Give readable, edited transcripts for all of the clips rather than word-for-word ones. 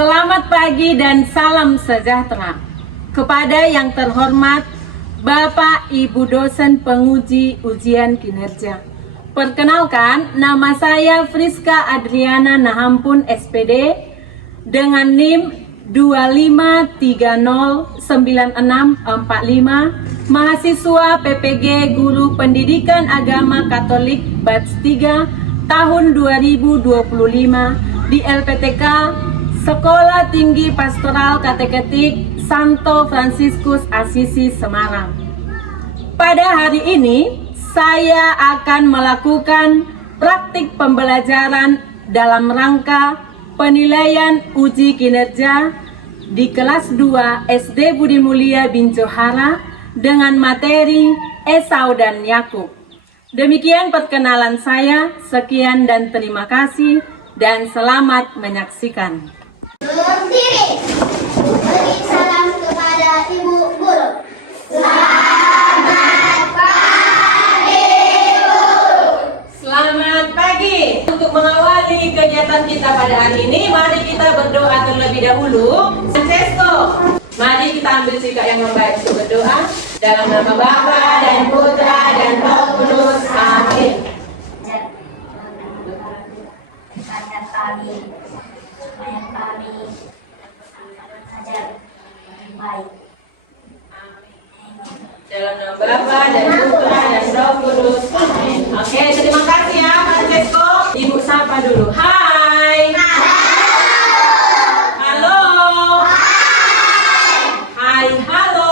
Selamat pagi dan salam sejahtera kepada yang terhormat Bapak Ibu dosen penguji ujian kinerja. Perkenalkan, nama saya Friska Adriana Nahampun SPD dengan NIM 25309645, mahasiswa PPG Guru Pendidikan Agama Katolik Batch 3 tahun 2025 di LPTK Sekolah Tinggi Pastoral Kateketik Santo Fransiskus Asisi Semarang. Pada hari ini saya akan melakukan praktik pembelajaran dalam rangka penilaian uji kinerja di kelas 2 SD Budi Mulia bin Johara dengan materi Esau dan Yakub. Demikian perkenalan saya, sekian dan terima kasih dan selamat menyaksikan. Berdiri, beri salam kepada Ibu Guru. Selamat pagi, Bu. Selamat pagi. Untuk mengawali kegiatan kita pada hari ini, mari kita berdoa terlebih dahulu. Francesco, mari kita ambil sikap yang membaik untuk berdoa. Dalam nama Bapa dan Putra dan Roh Kudus. Amin. Ajar kami ajar yang baik. Dalam nama Bapa dan Putra dan Roh Kudus. Amin. Oke, terima kasih ya Francesco. Ibu sapa dulu. Hai. Halo. Hai, halo.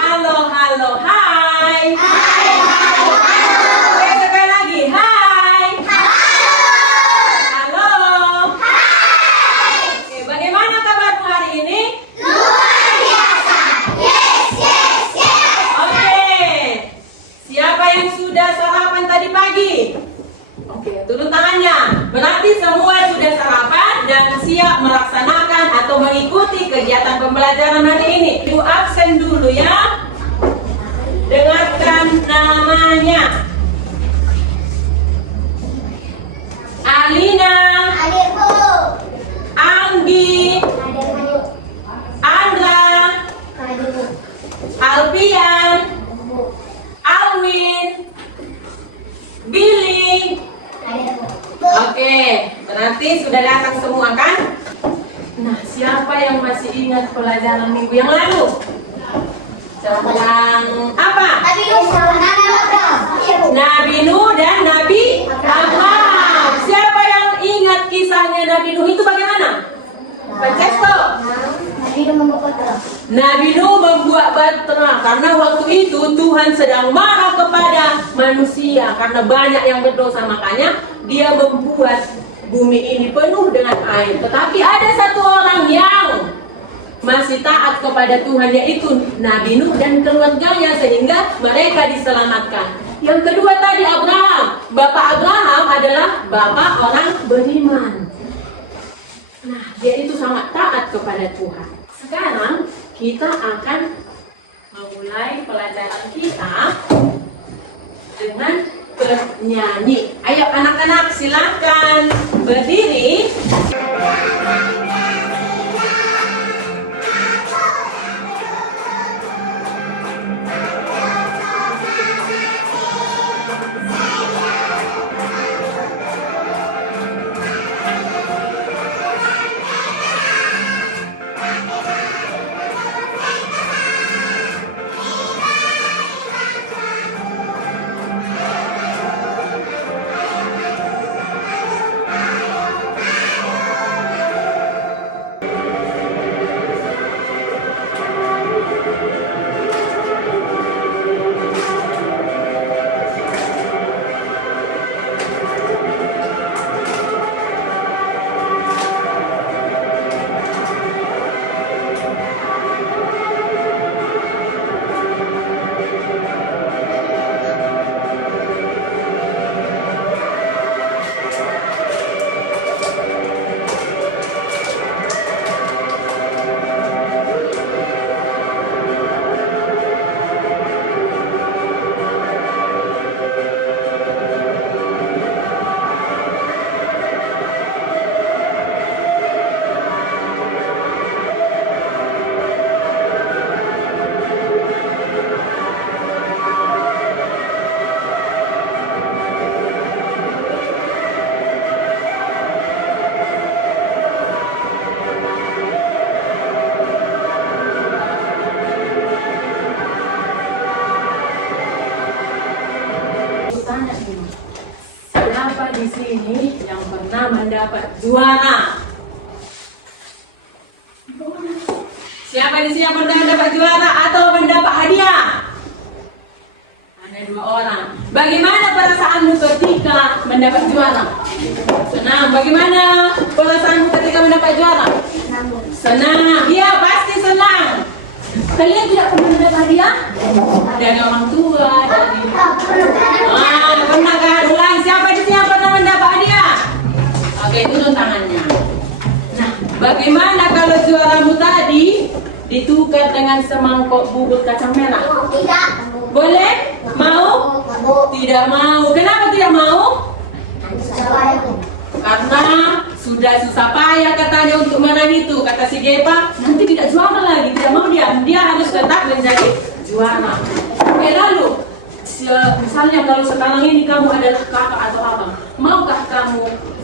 Halo, halo, hai. Oke, sekali lagi. Hai. Halo. Oke, bagaimana kabarmu hari ini? Oke, siapa yang sudah sarapan tadi pagi? Oke, turun tangannya. Berarti semua sudah sarapan dan siap melaksanakan atau mengikuti kegiatan pembelajaran hari ini. Ibu absen dulu ya. Dengarkan namanya. Alina, Adik Bu. Anggi, Adik Andra, Bu. Alfian, Bu. Alwin, Billy. Adik Bu. Oke, berarti sudah datang semua kan? Nah, siapa yang masih ingat pelajaran minggu yang lalu? Tentang apa? Nabi Nuh, Nabi Abraham. Iya, Bu. Nabi Nuh dan Nabi Abraham. Siapa yang ingat kisahnya Nabi Nuh itu bagaimana? Francesco. Nabi Nuh membuat terang. Nabi Nuh membuat bahtera karena waktu itu Tuhan sedang marah kepada manusia karena banyak yang berdosa, makanya dia membuat bumi ini penuh dengan air. Tetapi ada satu orang yang masih taat kepada Tuhan, yaitu Nabi Nuh dan keluarganya, sehingga mereka diselamatkan. Yang kedua tadi Abraham. Bapak Abraham adalah bapak orang beriman. Nah, dia itu sangat taat kepada Tuhan. Sekarang kita akan memulai pelajaran kita dengan bernyanyi. Ayo anak-anak silakan berdiri. mendapat juara. Siapa di sini yang pernah mendapat juara atau mendapat hadiah? Ada 2 orang. Bagaimana perasaanmu ketika mendapat juara? Senang. Bagaimana perasaanmu ketika mendapat juara? Senang. Iya, pasti senang. Kalian tidak pernah mendapat hadiah? Dari orang tua, dari pernah kan? Ulang, siapa di sini yang pernah mendapat hadiah? Oke, turun tangannya. Nah, bagaimana kalau juaramu tadi ditukar dengan semangkok bubur kacang merah? Tidak. Boleh? Mau? Tidak mau. Kenapa tidak mau? Karena sudah susah payah katanya untuk meraih itu. Kata si Gepa, nanti tidak juara lagi. Tidak mau dia. Dia harus tetap menjadi juara. Oke, lalu misalnya kalau sekarang ini kamu adalah kakak atau abang, maukah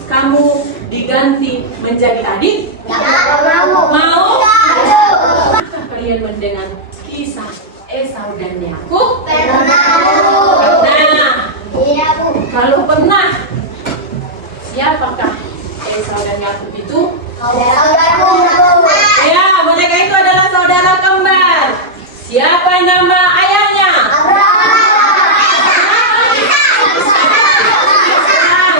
kamu diganti menjadi adik? Mau. Apakah kalian mendengar kisah Esau dan Yakub? Pernah. Iya, Bu. Kalau pernah, siapakah Esau dan Yakub itu? Ya, mereka itu adalah saudara kembar. Siapa nama ayahnya?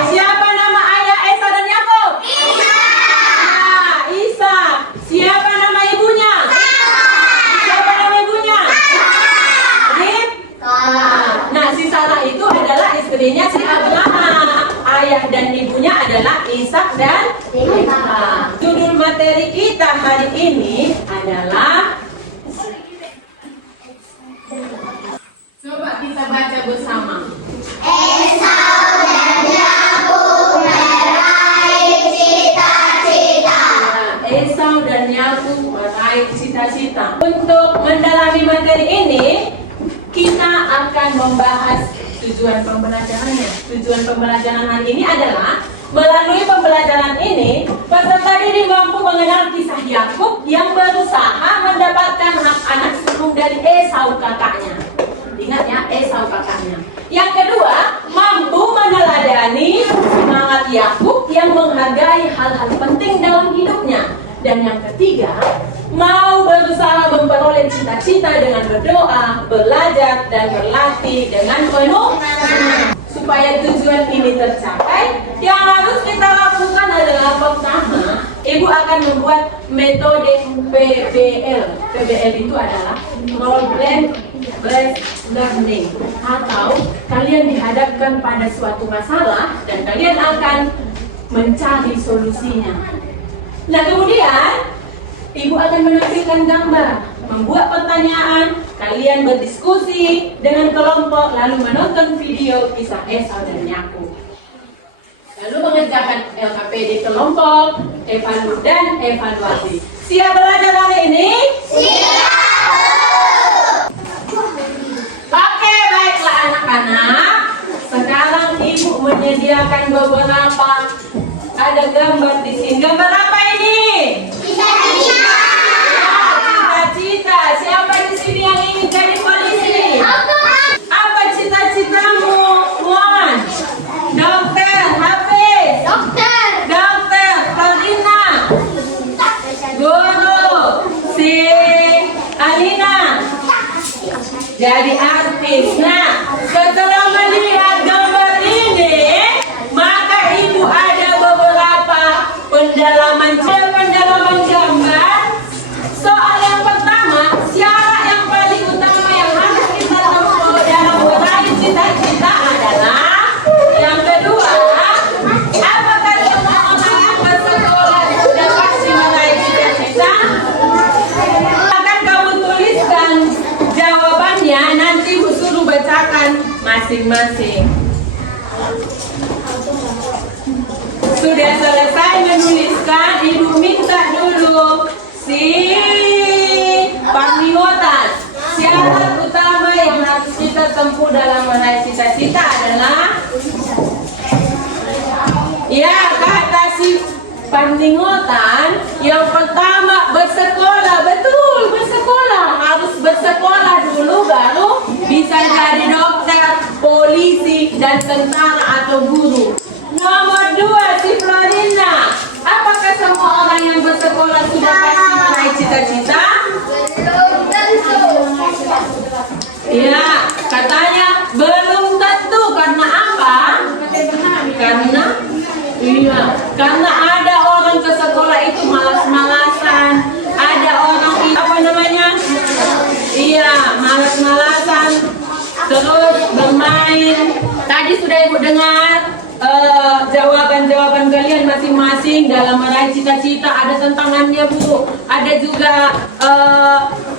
Siapa nama ayah Esau dan Yakub? Ishak. Siapa nama ibunya? Siapa nama ibunya? Ribka. Nah, si Sarah itu adalah istrinya si Abraham. Ayah dan ibunya adalah Ishak dan Ribka. Judul materi kita hari ini adalah, coba kita baca bersama. Esau dan Yakub meraih cita-cita. Esau dan Yakub meraih cita-cita. Untuk mendalami materi ini, kita akan membahas tujuan pembelajarannya. Tujuan pembelajaran hari ini adalah melalui pembelajaran ini, peserta didik mampu mengenal kisah Yakub yang berusaha mendapatkan hak anak sulung dari Esau kakaknya. Ingat ya, Esau kakaknya. Yang kedua, mampu meneladani semangat Yakub yang menghargai hal-hal penting dalam hidupnya. Dan yang ketiga, mau berusaha memperoleh cita-cita dengan berdoa, belajar, dan berlatih dengan penuh semangat. Supaya tujuan ini tercapai, yang harus kita lakukan adalah pertama, Ibu akan membuat metode PBL. PBL itu adalah problem based learning, atau kalian dihadapkan pada suatu masalah dan kalian akan mencari solusinya. Nah, kemudian Ibu akan menampilkan gambar, membuat pertanyaan, kalian berdiskusi dengan kelompok, lalu menonton video kisah Esau dan Yakub. Lalu mengerjakan LKPD kelompok, dan evaluasi. Siap belajar hari ini? Siap! Oke, baiklah anak-anak. Sekarang Ibu menyediakan beberapa, ada gambar di sini. Gambar apa ini? Cita-cita. Siapa di sini yang ingin jadi polisi? Apa cita-citamu? Wan, dokter, Hafiz, dokter, Farina, guru, si Alina, jadi artis. Nah, setelah melihat gambar ini, maka Ibu ada beberapa pendalaman gambar. Soal yang pertama, syarat yang paling utama yang harus kita tempuh dalam meraih cita-cita adalah, yang kedua, apakah semua orang yang bersekolah sudah pasti meraih cita-cita? Akan kamu tuliskan jawabannya, nanti Ibu suruh bacakan masing-masing. Sudah selesai menuliskan, Ibu minta dulu si panggilan. Syarat utama yang harus kita tempuh dalam meraih cita-cita adalah, ya, kata si Pandingotan, yang pertama bersekolah. Betul, bersekolah. Harus bersekolah dulu baru bisa jadi dokter, polisi, dan tentara atau guru. Nomor 2, si Florina. cita-cita? Belum tentu. Ya, katanya belum tentu. Karena apa? Karena ada orang ke sekolah itu malas-malasan. Ada orang apa namanya? Iya, malas-malasan. Terus bermain. Tadi sudah Ibu dengar jawaban-jawaban kalian masing-masing dalam meraih cita-cita. Ada tantangannya, Bu. Ada juga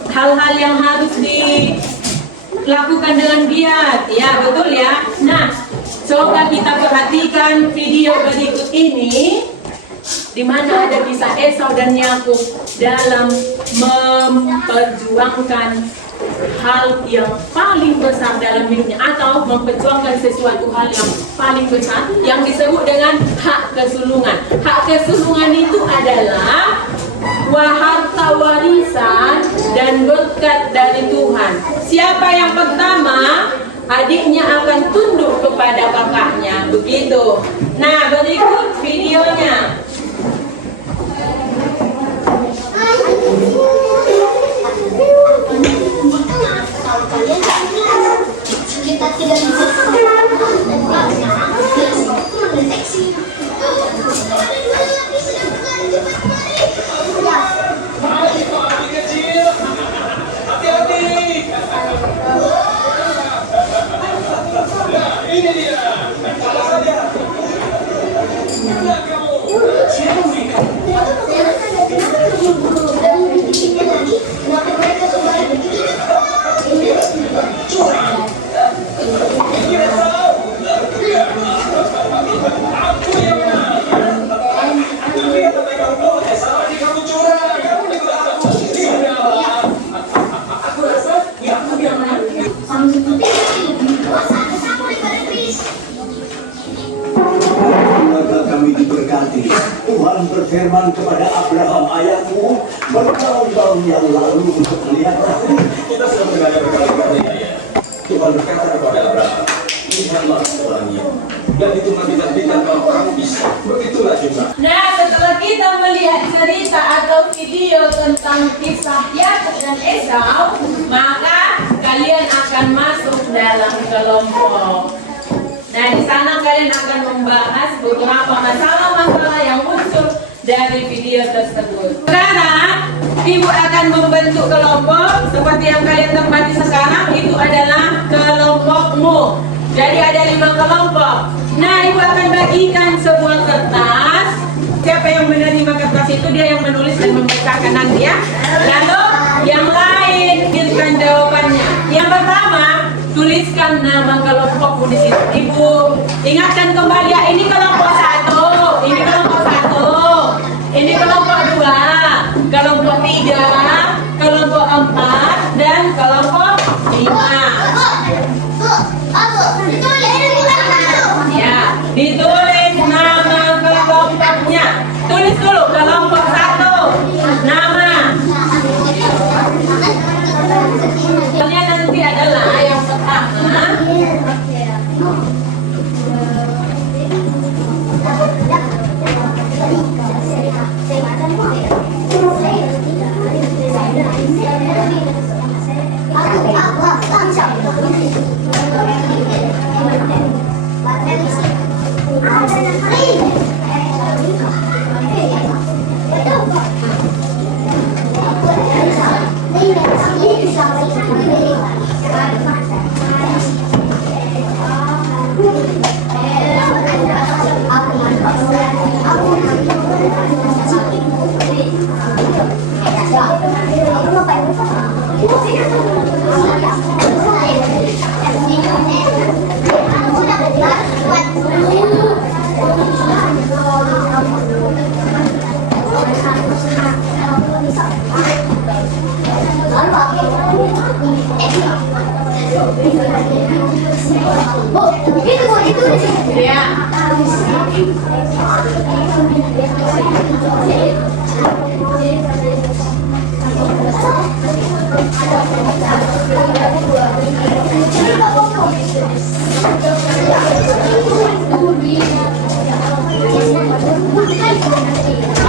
hal-hal yang harus dilakukan dengan giat. Ya, betul ya. Nah, coba kita perhatikan video berikut ini, di mana ada kisah Esau dan Yakub dalam memperjuangkan hal yang paling besar dalam hidupnya, atau memperjuangkan sesuatu hal yang paling besar yang disebut dengan hak kesulungan. Hak kesulungan itu adalah harta warisan dan berkat dari Tuhan. Siapa yang pertama, adiknya akan tunduk kepada kakaknya, begitu. Nah, berikut videonya. Kita tidak bisa mendeteksi. Ini dia. Salah saja. Kami diberkati. Tuhan berfirman kepada Abraham ayahmu bertahun-tahun yang lalu untuk melihat aku. Kita sudah mendengar berkali-kali ya. Tuhan berkata kepada Abraham, lihatlah setelahnya. Dan itu nanti-nantikan kalau kamu bisa. Begitulah juga. Nah, setelah kita melihat cerita atau video tentang kisah Yakub dan Esau, maka kalian akan masuk dalam kelompok. Nah, di sana kalian akan membahas beberapa masalah-masalah yang muncul dari video tersebut. Sekarang, Ibu akan membentuk kelompok seperti yang kalian tempati sekarang. Itu adalah kelompokmu. Jadi ada 5 kelompok. Nah, Ibu akan bagikan sebuah kertas. Siapa yang menerima kertas itu, dia yang menulis dan membacakan nanti ya. Lalu yang lain tuliskan jawabannya. Yang pertama, tuliskan nama kelompokmu di situ. Ibu ingatkan kembali ya, ini kelompok 1, ini kelompok 1, ini kelompok 2, kelompok 3, kelompok 4, dan kelompok 5. Ya, ditulis nama kelompoknya. Tulis dulu kelompok 1, nama. Yang nanti adalah yang pertama.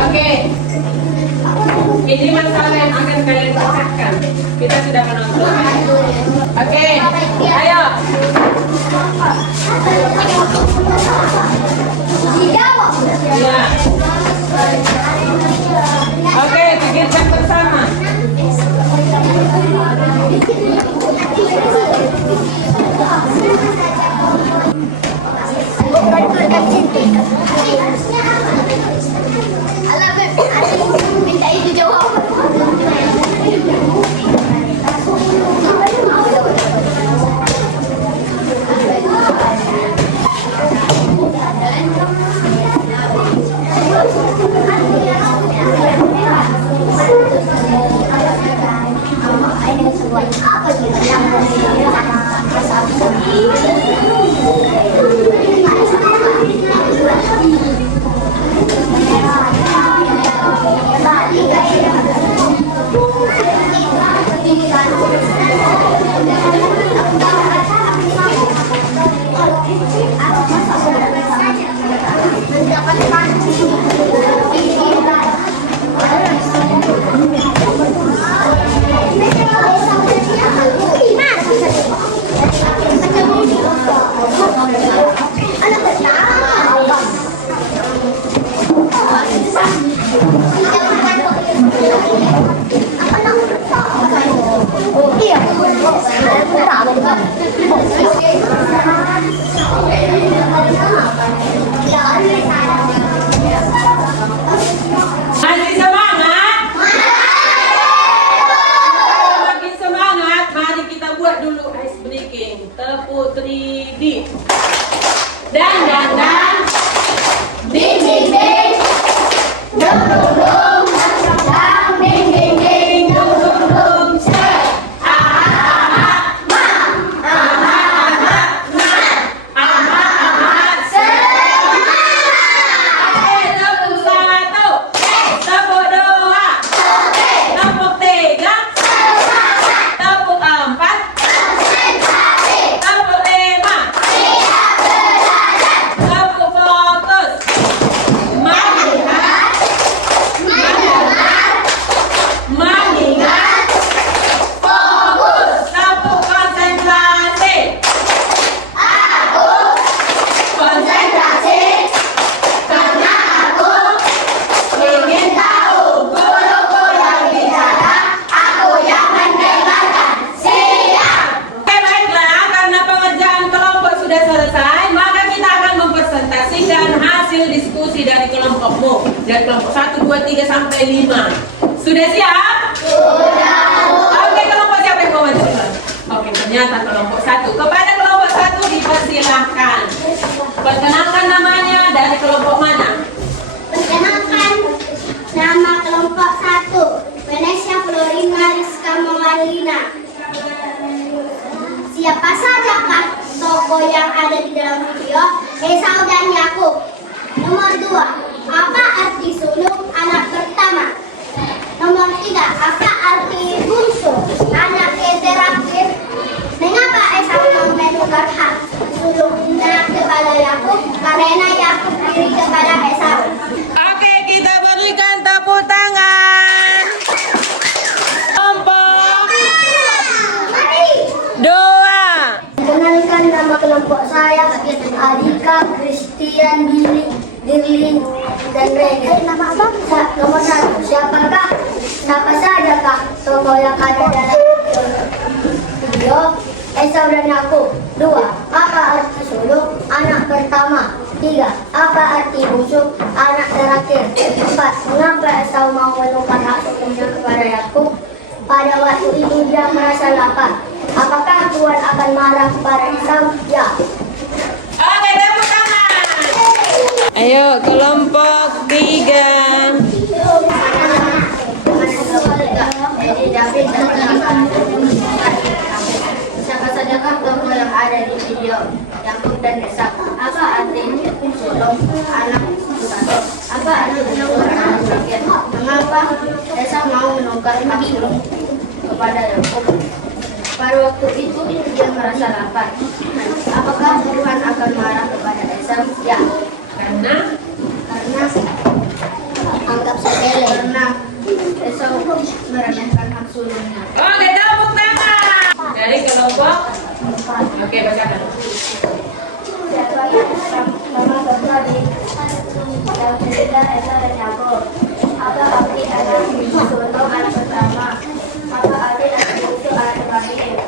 Oke, ini masalah yang Kita sudah menonton. Oke, ayo. Ya. Oke, pikirkan bersama. Minta itu jawab. Masih semangat? Makin semangat, mari kita buat dulu ice breaking. Tepuk 3D. Dan. Ding ding ding. Dum dum dum. Dang ding ding ding. Dum dum dum. Set. Tepuk 1, tepuk 2, tepuk 3, tepuk 4, tepuk 5, tepuk fokus, mengingat, fokus, tepuk konsentrasi, Konsentrasi. Karena aku ingin tahu guruku yang bicara, aku yang mendengarkan. Siap. Oke, baiklah, karena pengerjaan kelompok sudah selesai, maka kita akan mempresentasikan hasil diskusi dari kelompokmu. Dari kelompok 1, 2, 3, sampai 5. Sudah siap? Sudah. Oke, kelompok siapa yang mau maju? Oke, ternyata kelompok 1. Kepada kelompok 1 dipersilahkan. Perkenalkan namanya, dari kelompok mana? Perkenalkan, nama kelompok 1 Vanessa Florina Rizka Mamalina. Siapa sajakah tokoh yang ada di dalam video? Esau dan Yakub. Nomor 2, apa arti suluk anak pertama? Nomor 3, apa arti bungsu anak yang terakhir? Mengapa Esau menukar hak suluknya kepada Yakub? Karena Yakub iri kepada Esau. Oke, kita berikan tepuk tangan. Kelompok 2. Kenalkan nama kelompok saya Adika, Christian, Dirlin, dan Rene. Nomor 1, siapa sajakah tokoh yang ada dalam video? Esau dan Yakub. 2, apa arti suluk anak pertama? 3, apa arti busuk anak terakhir? 4, mengapa Esau mau menukar hak suluknya kepada Yakub? Pada waktu itu dia merasa lapar. Apakah Tuhan akan marah kepada Esau? Ya. Oke, tepuk tangan. Ayo, kelompok 3. Siapa sajakah tokoh yang ada di video Yakub dan Esau? Apa arti suluk anak satu? Apa arti menukar anak terakhir? Mengapa Esau mau menukar hak suluk kepada Yakub? Pada waktu itu dia merasa lapar. Apakah Tuhan akan marah kepada Esau? Ya. Karena Anggap sepele. Karena Esau meremehkan hak suluknya. Oke, Esau dan Yakub. Abah Abdi anak sulung anak pertama. Maka Adil anak bungsu anak terakhir.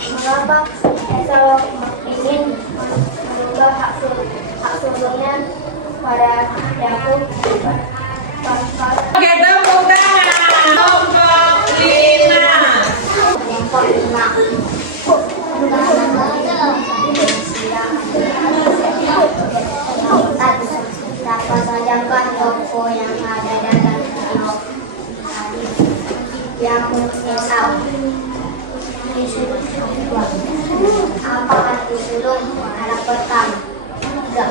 Mengapa Esau ingin mengubah hak sulungnya pada Yakub? Oke, tepuk tangan. Kelompok 5. Kelompok 5. Siapa sajakah toko yang ada dalam kelompok Yakub Esau? Apa arti sulung anak pertama? 3.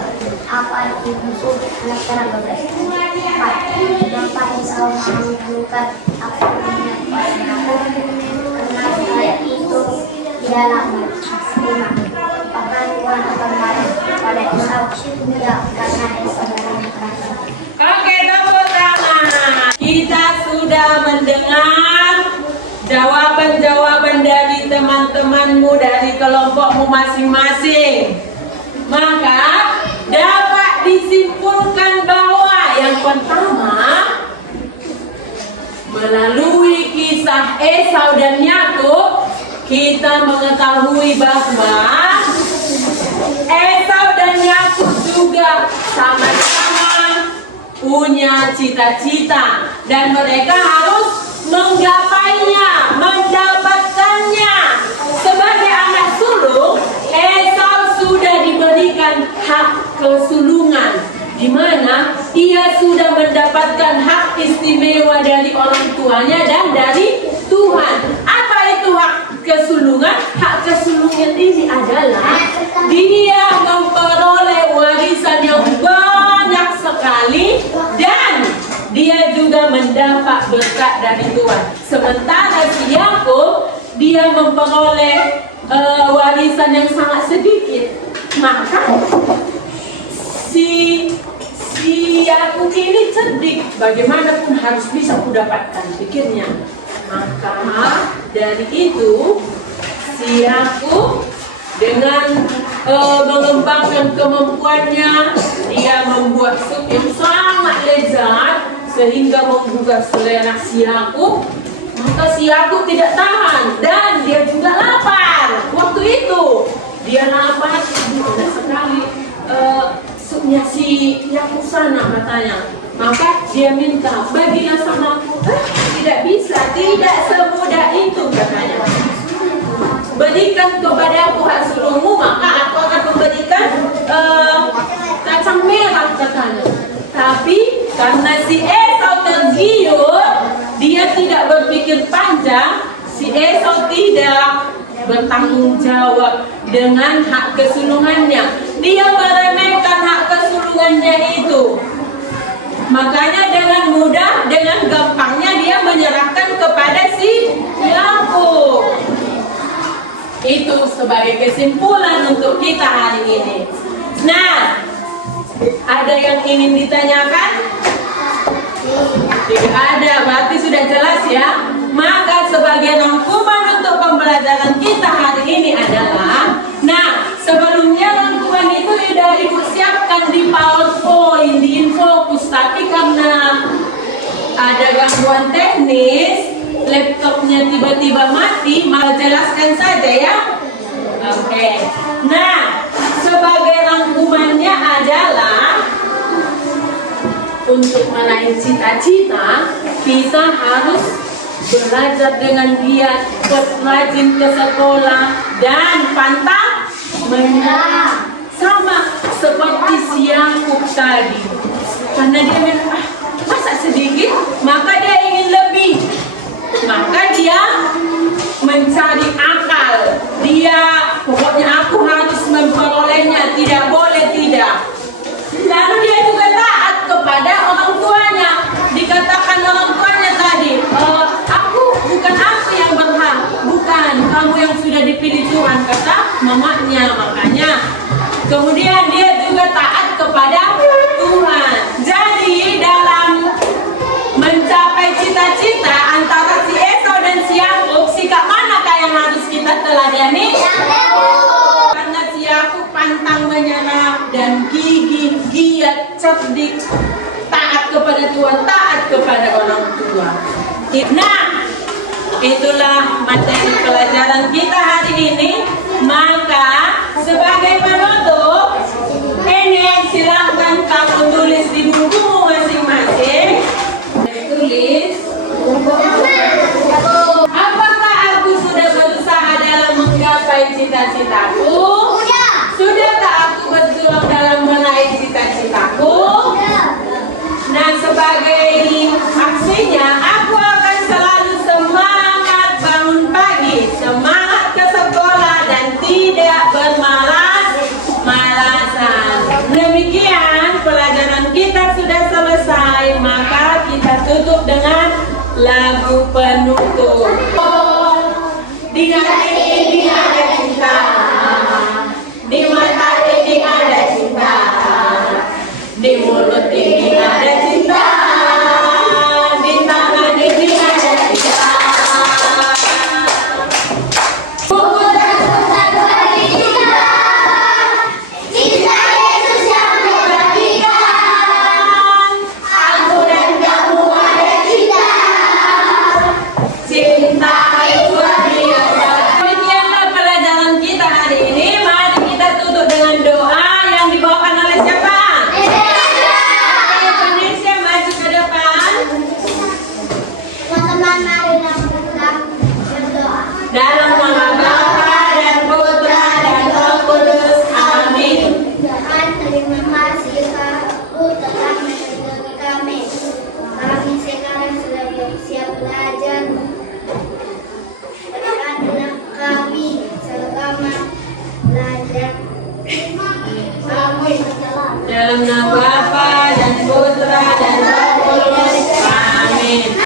Apa arti bungsu anak terakhir? 4. Kenapa Esau mengeluhkan apa namanya pada Yakub? Karena ayat itu tidaklah benar. 5. Apakah Tuhan akan marah pada Esau? Ya, karena Esau adalah terakhir. Oke, tepuk tangan. Kita sudah mendengar jawaban-jawaban dari teman-temanmu dari kelompokmu masing-masing. Maka dapat disimpulkan bahwa yang pertama, melalui kisah Esau dan Yakub, kita mengetahui bahwa Esau dan Yakub juga sama-sama punya cita-cita dan mereka harus menggapainya, mendapatkannya. Sebagai anak sulung, Esau sudah diberikan hak kesulungan, di mana ia sudah mendapatkan hak istimewa dari orang tuanya dan dari Tuhan. Apa itu hak kesulungan? Hak kesulungan ini adalah dia memperoleh warisan yang banyak sekali dan dia juga mendapat berkat dari Tuhan. Sementara si Yakub, dia memperoleh warisan yang sangat sedikit. Maka si Yakub ini cerdik, bagaimanapun harus bisa kudapatkan, pikirnya. Maka dari itu si Yakub dengan mengembangkan kemampuannya, dia membuat sup yang sangat lezat sehingga menggugah selera si Yakub. Maka si Yakub tidak tahan dan dia juga lapar. Waktu itu dia lapar, banyak sekali supnya si Yakub sana katanya. Maka dia minta, bagilah sama aku. Tidak bisa, tidak semudah itu katanya. Berikan kepadaku hak sulungmu, maka aku akan memberikan kacang merah katanya. Tapi karena si Esau tergiur, dia tidak berpikir panjang. Si Esau tidak bertanggung jawab dengan hak kesulungannya. Dia meremehkan hak kesulungannya itu. Makanya dengan mudah, dengan gampangnya dia menyerahkan kepada si Yakub. Itu sebagai kesimpulan untuk kita hari ini. Nah, ada yang ingin ditanyakan? Tidak ada, berarti sudah jelas ya. Maka sebagai rangkuman untuk pembelajaran kita hari ini adalah, nah, sebelumnya rangkuman itu sudah Ibu siapkan di PowerPoint, di Infocus, tapi karena ada gangguan teknis, laptopnya tiba-tiba mati, malah jelaskan saja ya. Oke. Nah, sebagai rangkumannya adalah untuk meraih cita-cita, kita harus belajar dengan giat, rajin ke sekolah dan pantang menyerah. Sama seperti si Yakub tadi. Karena dia bilang, masa sedikit? Maka dia ingin lebih. Maka dia mencari akal. Dia, pokoknya aku harus memperolehnya, tidak boleh tidak. Lalu dia juga taat kepada orang tuanya. Dikatakan orang tuanya tadi, aku bukan aku yang berhak, bukan kamu yang sudah dipilih Tuhan, kata mamanya. Makanya kemudian dia juga taat kepada Tuhan. Jadi dalam mencapai cita-cita Nah, itulah materi pelajaran kita hari ini. Maka sebagai penutup, ini silahkan kamu tulis di bukumu masing-masing. Tulis. Apakah aku sudah berusaha dalam menggapai cita-citaku? Sudahkah aku berjuang dalam meraih cita-citaku? Nah, sebagai aksinya, aku akan selalu semangat bangun pagi, semangat ke sekolah, dan tidak bermalas-malasan. Demikian pelajaran kita sudah selesai, maka kita tutup dengan lagu penutup. Di hati ini ada cinta, di mata ini ada cinta, di mulut ini ada cinta, di tangan ini ada cinta. Buku satu hari kita, cinta Yesus yang membagikan. Aku dan kamu ada cinta, cinta itu biasa. Demikianlah pelajaran kita hari ini. Mari kita tutup dengan doa yang dibawakan oleh siapa? Indonesia, maju ke depan. Teman-teman, marilah kita berdoa. Dalam nama Bapa dan Putra dan Roh Kudus. Amin. Tuhan, terima kasih Kau telah melindungi kami. Kami sekarang sudah bersiap belajar. Berkatilah kami selama belajar. Amin. Dalam nama